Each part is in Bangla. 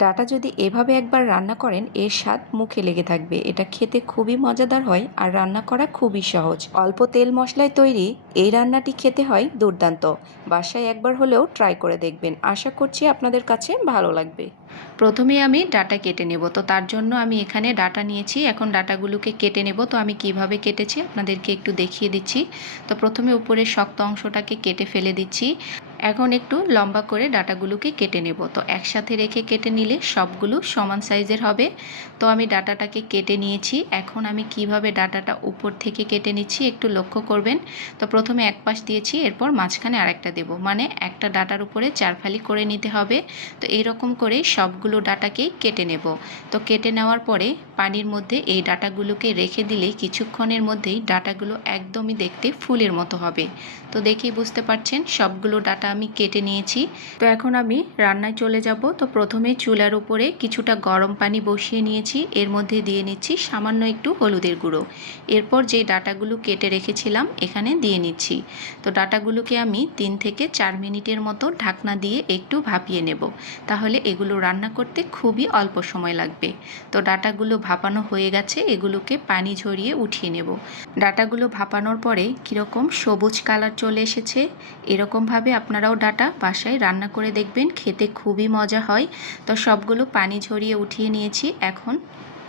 ডাটা যদি এভাবে একবার রান্না করেন এর স্বাদ মুখে লেগে থাকবে। এটা খেতে খুবই মজাদার হয় আর রান্না করা খুবই সহজ। অল্প তেল মশলায় তৈরি এই রান্নাটি খেতে হয় দুর্দান্ত। বাসায় একবার হলেও ট্রাই করে দেখবেন, আশা করছি আপনাদের কাছে ভালো লাগবে। প্রথমে আমি ডাটা কেটে নেব, তো তার জন্য আমি এখানে ডাটা নিয়েছি। এখন ডাটাগুলোকে কেটে নেব। তো আমি কিভাবে কেটেছি আপনাদেরকে একটু দেখিয়ে দিচ্ছি। তো প্রথমে উপরের শক্ত অংশটাকে কেটে ফেলে দিচ্ছি। এখন একটু লম্বা করে ডাটাগুলোকে কেটে নেব। তো একসাথে রেখে কেটে নিলে সবগুলো সমান সাইজের হবে। তো আমি ডাটাটাকে কেটে নিয়েছি। এখন আমি কিভাবে ডাটাটা উপর থেকে কেটে নিচ্ছি একটু লক্ষ্য করবেন। তো প্রথমে এক পাশ দিয়েছি, এরপর মাঝখানে আরেকটা দেব, মানে একটা ডাটার উপরে 4 ফালি করে নিতে হবে। তো এইরকম করে সবগুলো ডাটাকেই কেটে নেব। তো কেটে নেওয়ার পরে পানির মধ্যে এই ডাটাগুলোকে রেখে দিলে কিছুক্ষণের মধ্যেই ডাটাগুলো একদমই দেখতে ফুলের মতো হবে। তো দেখেই বুঝতে পারছেন সবগুলো ডাটা আমি কেটে নিয়েছি। তো এখন আমি রান্নায় চলে যাব। তো প্রথমে চুলার উপরে কিছুটা গরম পানি বসিয়ে নিয়েছি, এর মধ্যে দিয়ে নিচ্ছি সামান্য একটু হলুদের গুঁড়ো। এরপর যে ডাটাগুলো কেটে রেখেছিলাম এখানে দিয়ে নিচ্ছি। তো ডাটাগুলোকে আমি 3 থেকে 4 মিনিটের মতো ঢাকনা দিয়ে একটু ভাপিয়ে নেব, তাহলে এগুলো রান্না করতে খুবই অল্প সময় লাগবে। তো ডাটাগুলো ভাপানো হয়ে গেছে, এগুলোকে পানি ঝরিয়ে উঠিয়ে নেব। ডাটাগুলো ভাপানোর পরে কীরকম সবুজ কালার চলে এসেছে, এরকমভাবে আপনারাও ডাটা বাসায় রান্না করে দেখবেন, খেতে খুবই মজা হয়। তো সবগুলো পানি ঝরিয়ে উঠিয়ে নিয়েছি। এখন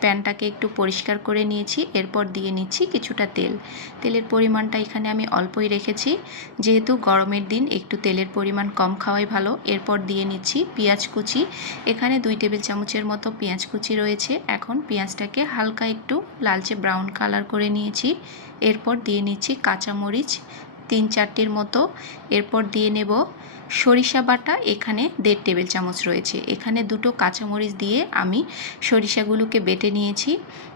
প্যানটাকে একটু পরিষ্কার করে নিয়েছি, এরপর দিয়ে নিচ্ছি কিছুটা তেল। তেলের পরিমাণটা এখানে আমি অল্পই রেখেছি, যেহেতু গরমের দিন একটু তেলের পরিমাণ কম খাওয়াই ভালো। এরপর দিয়ে নিচ্ছি পেঁয়াজ কুচি। এখানে 2 টেবিল চামচের মতো পেঁয়াজ কুচি রয়েছে। এখন পেঁয়াজটাকে হালকা একটু লালচে ব্রাউন কালার করে নিয়েছি। এরপর দিয়ে নিচ্ছি কাঁচামরিচ 3-4টির মতো। এরপর দিয়ে নেব সরিষা বাটা, এখানে 1.5 টেবিল চামচ রয়েছে। এখানে 2টো কাঁচামরিচ দিয়ে আমি সরিষাগুলোকে বেটে নিয়েছি।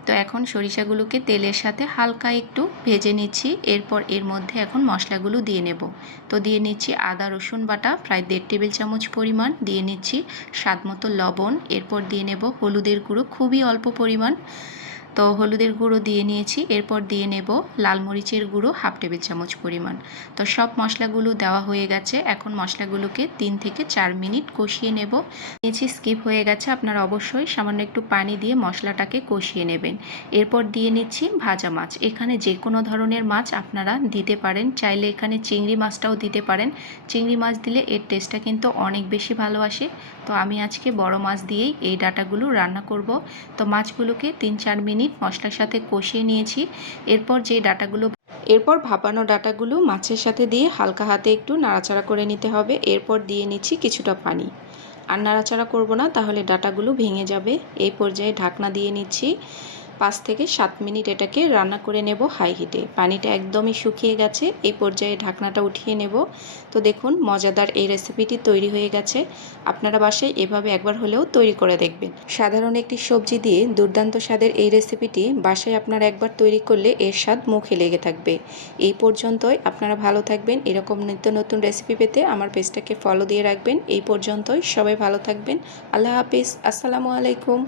তো এখন সরিষাগুলোকে তেলের সাথে হালকা একটু ভেজে নিচ্ছি। এরপর এর মধ্যে এখন মশলাগুলো দিয়ে নেব। তো দিয়ে নিচ্ছি আদা রসুন বাটা প্রায় 1.5 টেবিল চামচ পরিমাণ, দিয়ে নিচ্ছি স্বাদমতো লবণ। এরপর দিয়ে নেব হলুদের গুঁড়ো খুবই অল্প পরিমাণ। তো হলুদের গুঁড়ো দিয়ে নিয়েছি। এরপর দিয়ে নেব লাল মরিচের গুঁড়ো 1/2 টেবিল চামচ পরিমাণ। তো সব মশলাগুলো দেওয়া হয়ে গেছে। এখন মশলাগুলোকে 3 থেকে 4 মিনিট কষিয়ে নেব। নিচে স্কিপ হয়ে গেছে, আপনারা অবশ্যই সামান্য একটু পানি দিয়ে মশলাটাকে কষিয়ে নেবেন। এরপর দিয়ে নিচ্ছি ভাজা মাছ। এখানে যে কোনো ধরনের মাছ আপনারা দিতে পারেন, চাইলে এখানে চিংড়ি মাছটাও দিতে পারেন। চিংড়ি মাছ দিলে এর টেস্টটা কিন্তু অনেক বেশি ভালো আসে। তো আমি আজকে বড় মাছ দিয়েই এই ডাটাগুলো রান্না করব। তো মাছগুলোকে 3-4 মিনিট মশলার সাথে কষিয়ে নিয়েছি। এরপর ভাপানো ডাটাগুলো মাছের সাথে দিয়ে হালকা হাতে একটু নাড়াচাড়া করে নিতে হবে। এরপর দিয়ে নিচ্ছি কিছুটা পানি। আর নাড়াচাড়া করব না, তাহলে ডাটাগুলো ভেঙে যাবে। এই পর্যায়ে ঢাকনা দিয়ে নিচ্ছি। 5 থেকে 7 মিনিট এটাকে রান্না করে নেব হাই হিটে। পানিটা একদমই শুকিয়ে গেছে, এই পর্যায়ে ঢাকনাটা উঠিয়ে নেব। তো দেখুন মজাদার এই রেসিপিটি তৈরি হয়ে গেছে। আপনারা বাসায় এভাবে একবার হলেও তৈরি করে দেখবেন। সাধারণ একটি সবজি দিয়ে দুর্দান্ত স্বাদের এই রেসিপিটি বাসায় আপনারা একবার তৈরি করলে এর স্বাদ মুখে লেগে থাকবে। এই পর্যন্তই, আপনারা ভালো থাকবেন। এরকম নিত্য নতুন রেসিপি পেতে আমার পেজটাকে ফলো দিয়ে রাখবেন। এই পর্যন্তই, সবাই ভালো থাকবেন। আল্লাহ হাফিজ, আসসালামু আলাইকুম।